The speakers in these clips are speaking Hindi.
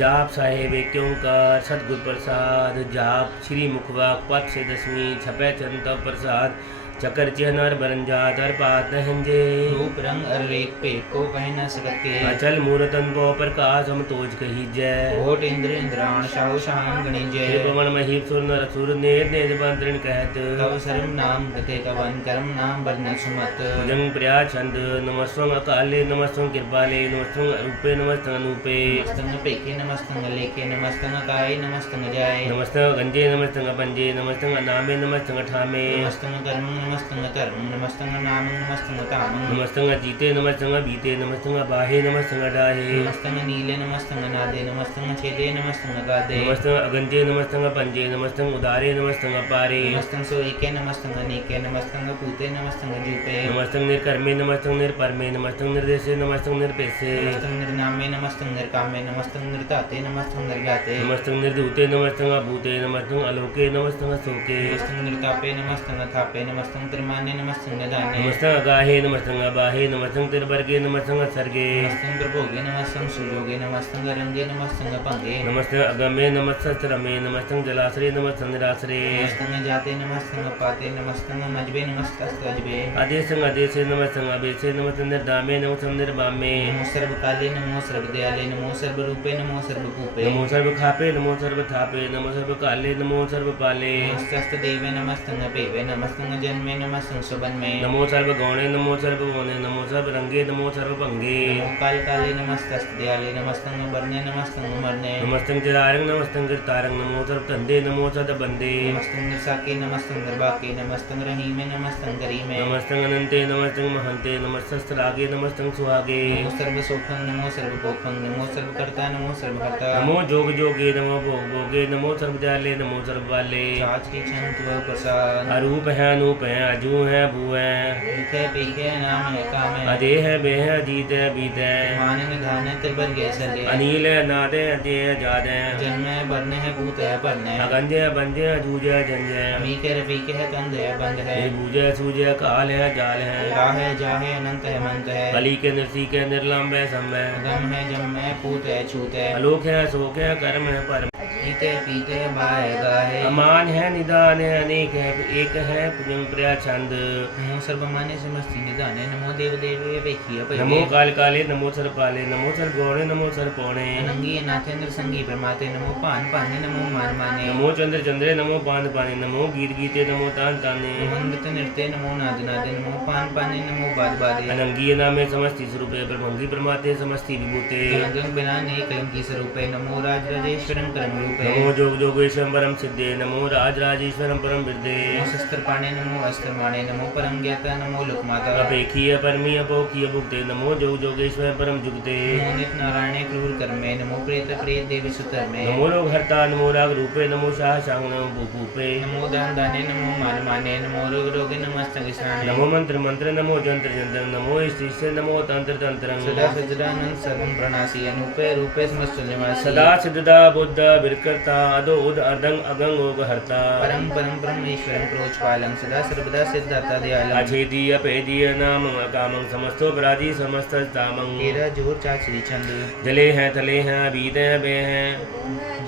जाप साहेब क्योंकार सतगुर प्रसाद जाप श्री मुखवाक पथ से दसवीं छपे चंद प्रसाद। चकर चिहनर बरंजातर पात हंजे रूप रंग और पे को कह न सकते अचल मूर्तन को प्रकाश हम तोज कही जय होट इंद्र इंद्राण शाहु शाम गणि जय पवन महीप सुर नर सुर नेत नेत बंत्रण कहत। तव सर्व नाम गते कवन कर्म नाम बरन सुमत जंग प्रया छंद नमस्व अकाले नमस्वं कृपाले नमस्वं रूपे नमस्त अनुपे। नमस्तंग पेके नमस्तंग लेके नमस्तंग काय नमस्तंग जय गंजे नमस्तंग पंजे नमस्तंग नामे नमस्तंग ठामे नमस्तंग कर्म नमस्तंग कर्म नमस्तंग नाम नमस्तंग ताम नमस्तंग जीते नमस्तंग बीते नमस्तंग बाहे नमस्तंग डाहे। नमस्तंग नीले नमस्तंग नादे नमस्तंग छेदे नमस्तंग गादे। नमस्तंग अगंजे नमस्तंग पंजे नमस्तंग उदारे नमस्तंग अपारे नमस्तंग सोईके नमस्तंग नीके नमस्तंग पूते नमस्तंग जूपे नमस्तंग निर्कर्मे नमस्तंग निर्परमे नमस्तंग निर्देशे नमस्तंग निर्पेशे। नमस्तंग निर्नामे नमस्तंग निर्कामे नमस्तंग निर्ताते नमस्तंग निर्गाते। नमस्तंग निर्धूते नमस्तंग अभूते नमस्तंग अलोके नमस्तंग सोके नमस्तंग निर्तापे नमस्तंग थापे नमस्तंग त्रिमान्य नमस्तंग दाने। नमस्तंग अगाहे नमस्तंग अबाहे नमस्तंग तिरवर्गे नमस्तंग सर्गे। नमस्तंग प्रभोगे नमस्तंग सुयोगे नमस्तंग रंगे नमस्तंग भंगे नमस्तंग अगमे नमस्तंग रमे जलाश्रे नमस्तंग निराश्रे। नमस्तंग जाते नमस्तंग पाते नमस्तंग मजबे नमस्तंग अजबे। आदेशंग आदेशे नमस्तंग अबेसे नमस्तंग निर्दामे नमस्तंग निर्बामे। नमो सर्व काले नमो सर्व दयाले नमो सर्व रूपे नमो सर्वभूपे नमो सर्व खापे नमो सर्व थापे नमो सर्व काले नमो सर्व पाले नमस्तस्त देवे नमस्तंग पेवे नमस्तंग जन्मे नमस्तंग में नमो सर्व गौणे नमो सर्व गौणे नमो सर्व रंगे नमो सर्व भंगे नमो काल काले नमस्तस्त दयाले नमस्तंग बरने नमस्तंग मरने नमस्तंग चिरारंग नमस्तंग गिरतारंग नमो सर्व तंदे नमो सर्व बंदे नमस्तंग निर्साके नमस्तंग निर्बाके नमस्तंग रहीमे नमस्तंग करीमे नमस्तंग अनंते नमस्तंग महंते नमस्तस्त्रागे नमस्तंग सुहागे नमो सर्व सोखं नमो सर्व पोखं नमो सर्व कर्ता नमो सर्व हर्ता नमो जोग जोगे नमो भोग भोगे नमो सर्व दयाले नमो सर्व बाले चाच की क्षण प्रसाद अरूप है अनूप है अजू है भू है। पीखे नाम है काम है अजय है बेह अजीत है बीत है। मान है अनिल है नाद है अजय है जाद है। जन्म है बरने है भूत है भरने है। अगंज है बंज है अजूज है जंज है। मी के रफी के है कंध है बंद है। है सूज है काल है जाल है। जा है जा है अनंत है मंत है। कली के नरसी के निर्लंब है सम है। गम है जम है पूत है छूत है। अलोक है अशोक है कर्म है परम पीते पीते बाय गाहे अमान है निदान है अनेक है एक है पुजंग प्रया छंद नमो सर्वमान्य समस्ति निधाने नमो देव देवे वेखिय नमो काल काले नमो सर पाले नमो सर गौणे नमो सर पौणे अनंगी नाथेंद्र संगी प्रमाते नमो पान पाने नमो मान माने नमो चंद्र चंद्रे नमो पान पाने नमो गीत गीते नमो तान ताने नमो नृत्य नृत्य नमो नाद नादे नमो पान पाने नमो बाद बादे अनंगीय नामे समस्ति स्वरूपे ब्रह्मंगी प्रमाते समस्ति विभूते कलंक बिना ने कलंकी स्वरूपे नमो राज राजेश्वरम करम रूपे। नमो जोग जोगेश्वरम परम सिद्धे नमो राज राजेश्वरम परम विद्ये नमो शस्त्र पाणे नमो अस्त्र माणे नमो परम ज्ञाता नमो लोकमाता। अपेखीय परमीय अपोखीय भुक्ते नमो जोग जोगेश्वर परम जुगते। नमो नित नारायणे क्रूर कर्मे नमो प्रेत प्रेत देवी सुतर में नमो लोग हरता नमो राग रूपे नमो शाह शांग नमो भूपूपे। नमो दान दाने नमो मान माने नमो रोग रोगे नमस्त किसाने नमो मंत्र मंत्र नमो जंत्र जंत्र नमो ईश्वर नमो तंत्र तंत्र सदा सजदानंद सर्वम प्रणासी अनुपे रूपे समस्त निवासी सदा सिद्धदा बुद्ध बिरकर्ता अदो उद अर्धंग अगंग ओग हरता परम परम परमेश्वरम प्रोचपालम सदा सर्वदा सिद्धार्था दयालम अछेदीय पेदीय नाम कामं समस्तो अपराधी समस्त तामं तेरा ज़ोर चाचरी छंद जले हैं तले हैं बीते हैं बे हैं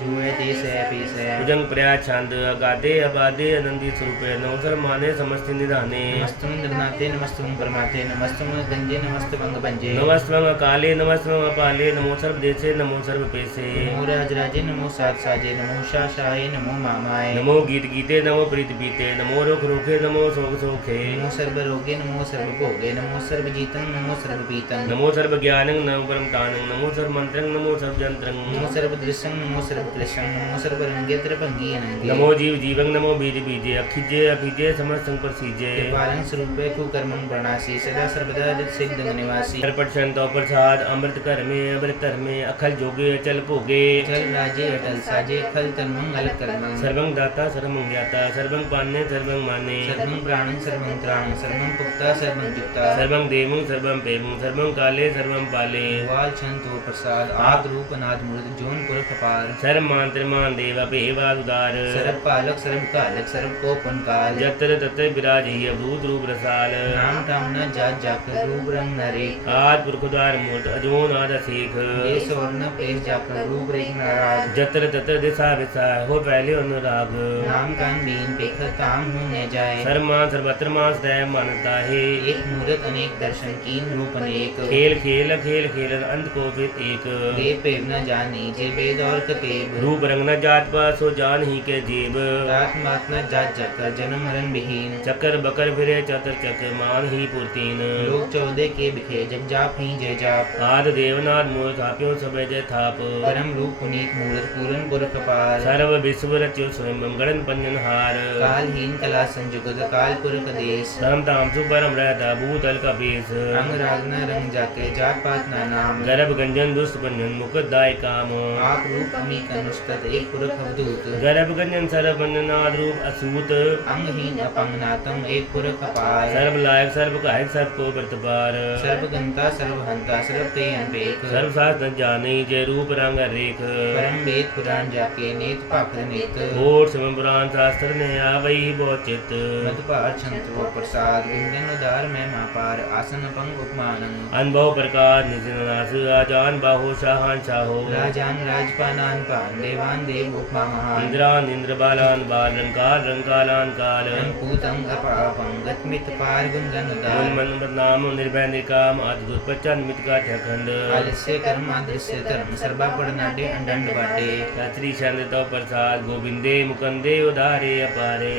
जुए देश है पीस। है भुजंग प्रया छंद अगाधे अबाधे अनंदी स्वरूपे नवसर माने समस्त निधाने। नमस्तम निर्नाते नमस्तम परमाते नमस्तम गंजे नमस्त भंग पंजे नमस्वंग काले नमस्वंग अपाले नमो सर्व देशे नमो सर्व पेशे नमो राजराजे नमो सात साजे नमो शाहे नमो मामाए नमो गीत गीते नमो प्रीत पीते नमो रोख रोखे नमो शोक सोखे नमो सर्व रोगे नमो सर्व भोगे नमो सर्व जीतं नमो सर्व पीतं नमो सर्व ज्ञानं नमो परम तानं नमो सर्व मंत्रं नमो सर्व जंत्रं नमो सर्व दृश्यं नमो सर्व कृष्णं नमो सर्व रंगे त्रिभंगी नमो जीव जीवं नमो बीज बीजे अखिजे अभिजे समस्तं प्रसीजे। पालन स्वरूपे कुकर्मं प्रणासी सदा सर्वदा सिद्ध निवासी। अर्पण संतो प्रसाद अमृत कर में अमृत कर में अखल जोगे चल भोगे चल राजे अटल साजे खल तन मंगल कर्मं सर्वं दाता सर्वं ज्ञाता सर्वं पान्य सर्वं माने। सर्वं प्राणं सर्वं त्राणं सर्वं पुक्ता सर्वं युक्ता सर्वं देवं सर्वं पेवं सर्वं काले सर्वं पाले। वाल छंतो प्रसाद आद रूप नाद मूर्त जोन पार। सर्व मांत्रिमान देव पेवादुदार सर्व पालक सर्व कालक सर्व कोपन काल। जत्र तत्र विराजय भूत रूप रसाल। नाम टाम न जात जाकर रूप रंग नरे आद पुरखदार मूर्त अजोन आद सीख। ये स्वर्ण पेश जाकर रूप रेख नाराज़ जत्र तत्र दिशा विसा हो पहले अनुराग। नाम कान बीन पेख काम हूँ न जाए। सर्मा सर्वत्र मास दैव मानता है एक मूर्त अनेक दर्शन कीन रूप अनेक। खेल खेल खेल खेल अंत को फिर एक। देव पेव न जानी जे वेद और कतेब। रूप रंग न जात पा सो जान ही के जीव तात मात न जात जाकर जन्म मरण विहीन। चक्कर बकर फिरे चतर चक्र मान ही पुरतीन। लोक चौदह के बिखे जग जाप ही जय जाप। आद देवनाथ मूल थाप्यो सब जय थाप। परम रूप पुनीत मूर्त पूरन पुरख पार सर्व विश्वरचियो स्वयं गणन पंजन हार। कालहीन कला संजुगत काल पुरख देश राम ताम सुपरम रहता भूतल का बेस रंग राग रंग जाके जात पात न नाम गर्भ गंजन दुष्ट पंजन मुकदाय काम आप रूप अमीक अनुष्ठत एक पुरख अवधूत गर्भ गंजन सर्व बंधनाद रूप असूत। अंगहीन अपंग नातम एक पुरख पार सर्व लायक सर्व कायक सर्व को प्रतिपार सर्वगंता सर्वहंता सर्व ते अनपेख सर्व शास्त्र जाने जय रूप रंग रेख परम वेद पुराण जाके नेत पाखर नेत। ओट समय पुराण शास्त्र ने आवई बहुत चित मत पार छंतो प्रसाद गुंजन उदार में मापार आसन अपंग उपमानम अनुभव प्रकार निजनास आजान बाहो शाहान शाहो। राजान राजपानान पान देवान देव उपमा महान। इंद्रान इंद्र बालान बाल रंकाल रंकालान काल। अंकुतंग अपापं गतमित पार गुंजन उदार। मन नाम निर्भय निर्काम अद्भुत पच्चन मित का ठखंड आलस्य कर्म आदृश्य धर्म सर्वा पड़नाडे अंडंड बाटे। छत्री चंद तो प्रसाद गोविंदे मुकंदे उदारे अपारे।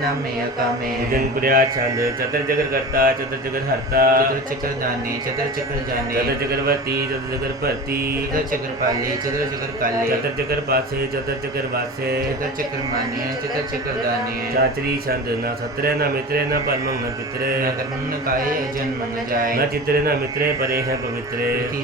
नामे प्रिया छंद चतर जगर करता चतर जगर हरता चतर चक्र दाने चतर चक्र जाने चतर चक्रवर्ती चतर चक्र भरती चतर चक्र पाले चतर चक्र काले चतर चक्र पासे चतर चक्र वासे चतर चक्र माने चतर चक्र दाने चाचरी छंद न सत्र न मित्र न परमंग न पित्र। न कर्म न काये जन्म न जाए न चित्र न मित्र परे हैं पवित्र।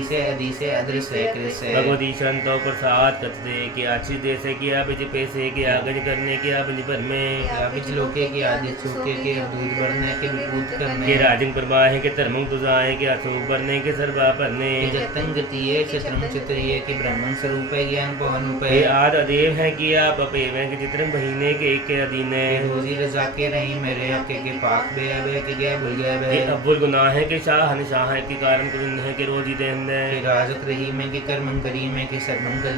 से अधि से अदृश्य कृष्य भगवती संतो प्रसाद। कथते कि आशी देश किया बिज पैसे किया गज करने किया बिज भर में बिच लोके के आदि सूखे के दूध बढ़ने के विभूत के करने राजन प्रवाह के धर्मंग तुझाए के अशोक भरने के सर्वा भरने के जतन गतिये चित्रम चित्रिये के ब्रह्मण स्वरूप है ज्ञान पवन हे पे आद अदेव है कि आप अपेव है कि चित्र महीने के एक के अधीन है रोजी रजा के रही मेरे हके के पाक बे अबे के गए भूल गए बे कि अब्बुल गुनाह है कि शाह शाह है कि कारण कुरिंद है कि रोजी के है राजक रही में के कर्मं करी में के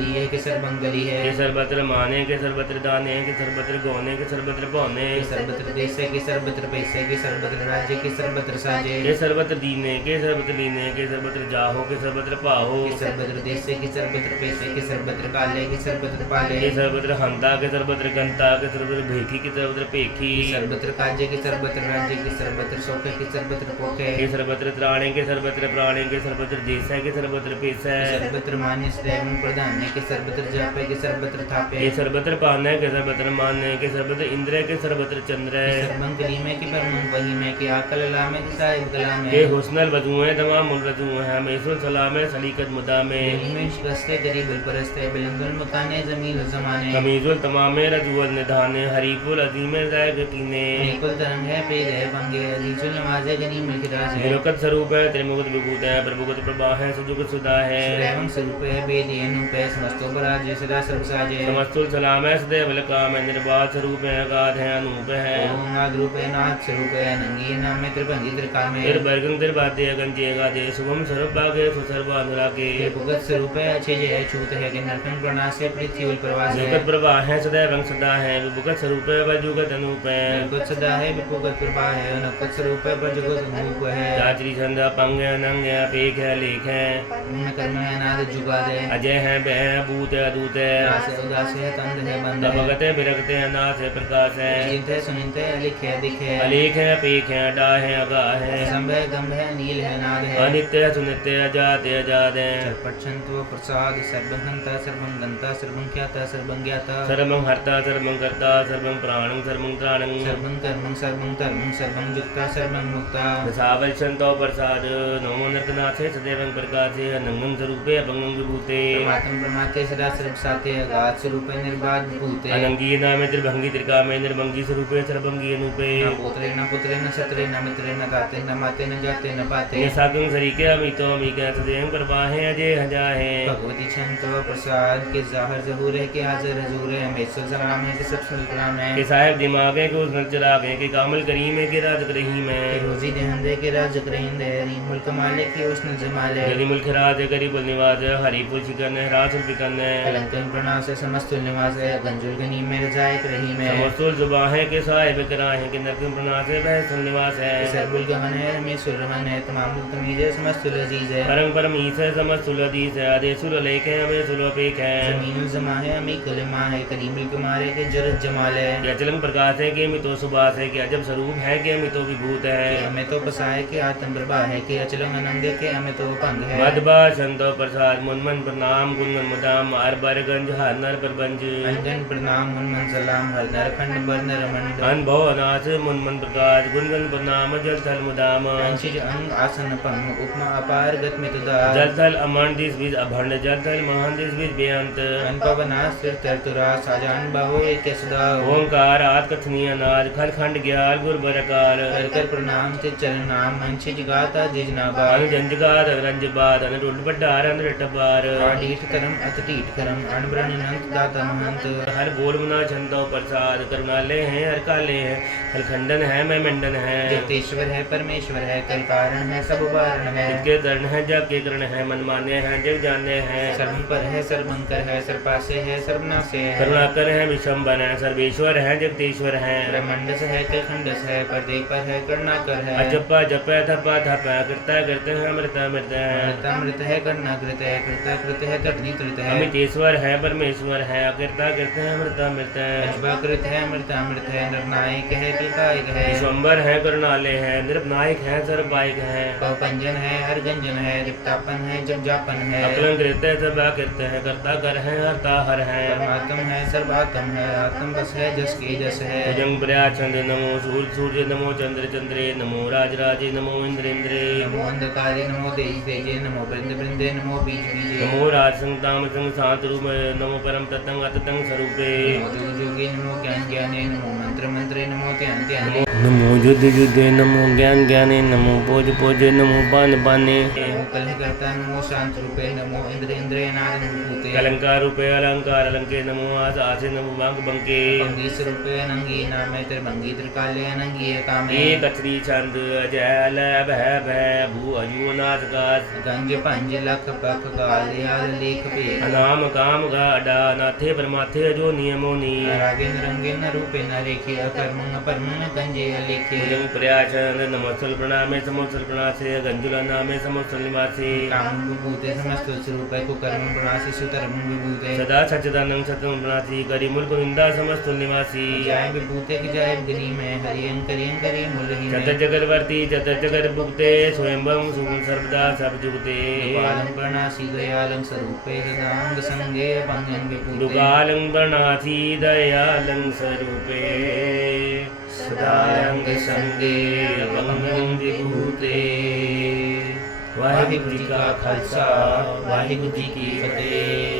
सर्वंगली है के सर्वंगली है कि सर्वत्र माने के सर्वत्र दाने के सर्वत्र गौने के सर्वत्र पौने के सर्वत्र देश है के सर्वत्र पैसे के सर्वत्र राज्य के सर्वत्र साजे के सर्वत्र दीने के सर्वत्र लीने के सर्वत्र जाहो के सर्वत्र पाहो के सर्वत्र देश है के सर्वत्र पैसे के सर्वत्र काले के सर्वत्र पाले के सर्वत्र हंता के सर्वत्र गंता के सर्वत्र भेखी के सर्वत्र पेखी के सर्वत्र काजे के सर्वत्र राज्य के सर्वत्र शोके के सर्वत्र पोके के सर्वत्र त्राणे के सर्वत्र प्राणे के सर्वत्र देश है के सर्वत्र पेश के है सर्वत्र मान्य श्रेयम प्रधान के सर्वत्र जापे के सर्वत्र थापे। के सर्वत्र पाने के सर्वत्र मान्य के सर्वत्र इंद्र के सर्वत्र चंद्र। है सर्वंगली में के परमं वही में के आकल ला में के साहिब कला में के हुस्नल है तमाम मुल वज़ू है हमेशुल सलाम है सलीकत मुदा में। शिकस्ते गरीब परस्ते बिलंदुल मकाने जमील जमाने। कमीजुल तमाम रजुअल निधाने हरीफुल अजीम जायग कीने निकुल तरंग है पे गए बंगे अजीजुल नमाजे गनी मिलखिराज है। निरुकत स्वरूप है त्रिमुक्त विभूत है प्रभुगत प्रभा है सुजुगत सुधा है। स्वरूप है वेद येनु पे पराजय सदा सलाम है सदैव काम है निर्बाध स्वरूप है अगाध है अनूप है। ओम नाद रूप है नाथ स्वरूप है नंगी नाम में त्रिभंगी त्रिकामे। तिर बर्गं तिर बाते गादे शुभम सर्वभागे सुसर्वानुरागे। ये स्वरूप है अच्छे जय है छूत है कि नरकन प्रणास है पृथ्वी उल प्रवास है। जुगत प्रभा है सदैव सदा है विभुगत स्वरूप है वजुगत अनूप है। नरकत सदा है विपुगत कृपा है नरकत स्वरूप है पर अनूप है। चाचरी छंद पंग है नंग है पेख है। लेख है कर्म है नाद जुगा है। अजय है बह है भूत है अदूत है। उदास है तंद है बंद है तपगत है। बिरगत है नाथ है प्रकाश है। चिंत सुनित है अलिख है दिख है। अलेख है पेख है डा है अगा है। संभ है गंभ है नील है नाद है। अनित्य है सुनित्य है अजात है अजात है। चरपक्षंतो प्रसाद सर्वं हंता सर्वं गंता सर्वं ख्याता सर्वं ज्ञाता। सर्वं हर्ता सर्वं कर्ता सर्वं प्राणं सर्वं त्राणं। सर्वं कर्मं सर्वं धर्मं सर्वं युक्ता सर्वं मुक्ता। सावल संतो प्रसाद नमो नरकनाथे सदैवं प्रकाशे नंगं स्वरूपे अभंगं विभूते। परमात्म परमाते सदा सर्व साते अगाध स्वरूपे निर्बाध भूते अनंगी नामे त्रिभंगी त्रिकामे निर्भंगी स्वरूपे अनूपे न पुत्रे न पुत्रे न न मित्रे न दाते न माते न जाते न पाते। निसाकं सरीके अमितो अमीके सदें परवाहे अजय हजाहे। भगवती छंतो प्रसाद के जाहर जहूर है के हाजिर हजूर है हमेशा सलाम है के सब सलाम है। के साहेब दिमाग है के उस चला गए के कामल करीम है के राज रहीम है। रोजी देहंदे के राज मुल्क जमाले मुल्क राज गरीब निवाज है है रासुल प्रणाम से समस्त निवास है। गंजुल गनी में रजायक रही में। समस्तुल के है। के प्रणाम है निवास है। गहन है है तमाम तमीज है समस्त लजीज है। परम परम ईस है समस्तुल अदीस है। आदेशुल है हमें सुलोपेक है। ज़मीन जमा है कलमा है करीमुल कुमार है के जरत जमाल है। के अचलंग प्रकाश है के मितो सुबास है के अजब स्वरूप है के मितो विभूत है। हमें तो पसाए के आत्म प्रभा है कि अचलंग अनंग के हमें तो भंग है। मधबा छंदो प्रसाद मुनमन प्रणाम गुणगन मुदाम अरबर गंज नर प्रबंज अंजन प्रणाम हनुमन सलाम हर नरखंड बर नरमंड अनुभव अनाथ मुनमन प्रकाश गुणगन प्रणाम जल थल मुदाम। अंशिज अंग आसन पंग उपमा अपार गत में तुदा जल थल अमन दिस बीज अभंड जल थल महान दिस बीज बेअंत। अनपवना सिर तरतुरा साजान बाहो एक सदा ओंकार आद कथनी अनाज खल खंड ग्याल गुर बरकार कर कर प्रणाम ते चरण नाम अंशिज गाता जिज नागा अन जंजगाद रंज बाद अन टुट बड्डार अन रटबार आडीठ करम अत टीठ करम अनब्रन अनंत दाता महंत हर बोल मना छंदो प्रसाद करुणालय है हर काले है हर खंडन है मैं मंडन है। जगतेश्वर है परमेश्वर है कल कारण है सब वारण है। जिसके दर्ण है जग के करण है मन मान्य है जग जाने हैं। सर्वं पर है सर्वंकर है सर्वपासे है सर्वनाशे है। करुणाकर है विशंबन है सर्वेश्वर है जगदीश्वर है। ब्रह्मंडस है कलखंडस है पर्दे पर है करुणाकर है। अजपा जपा थपा थपा करता करते हैं अमृता अमृत है। अमृतामृत है करुणाकृत है कृता कृत है तटनी कृत है। अमितेश्वर है परमेश्वर है अकृता करते हैं अमृता अमृत है अजबाकृत है अमृतामृत है निर्नायक है कलकायक है। विश्वम्बर है करुणालय है निर्भनायक है सर्वपायक है। पंजन है हरगंजन है रिप्तापन है जब जापन है। अकलंक रहते हैं सबा करते हैं करता कर है हरता हर है। परमात्म है सर्वात्म है आत्म बस है जस के जस है। भुजंग प्रया चंद्र नमो सूर्य सूर्य नमो चंद्र चंद्रे नमो राज राजे नमो इंद्र इंद्रे नमो अंधकारे नमो तेज तेजे नमो बृंद बृंदे नमो बीज बीजे। नमो राज संताम संग शांत रूप नमो परम ततंग अततंग स्वरूपे नमो जोग जोगे नमो ज्ञान ज्ञाने नमो मंत्र मंत्रे नमो ध्यान ध्याने नमो युद्ध युद्धे नमो ज्ञान ज्ञाने नमो भोज भोजे नमो पान पाने नमो कलह करता नमो शांत रूपे नमो इंद्र इंद्रे नाद भूते अलंकार रूपे लख लेख अनाम काम गा अडा नाथे परमाथे अजो नियमोनी रागे रंगे न। रूपे न रेखे अकर्मंग परमंग गंजे अलेखे भुजंग प्रयाचंद नमोत्सल प्रणामे समोत्सल प्रणासे गंजुला नामे समोत्सल निवासी। काम विभूते समस्त स्वरूप कुकर्म प्रणासी सुतर्म विभूते। सदा सच्चिदानंद सतम प्रणासी करी मुल्क निंदा समस्त निवासी। जय विभूते की जय गरी में हरियं करियं करी मूलहि चतर जगरवर्ती चतर जगर भुक्ते स्वयंभम सुगुण सर्वदा सब जुगते। पालं प्रणासी दयालं स्वरूपे सदांग दुगालं प्रणासी दयालं स्वरूपे सदाङ्गसङ्गे संगे विभूते वाहिगुरु जी का खालसा वाहिगुरु जी की फतेह।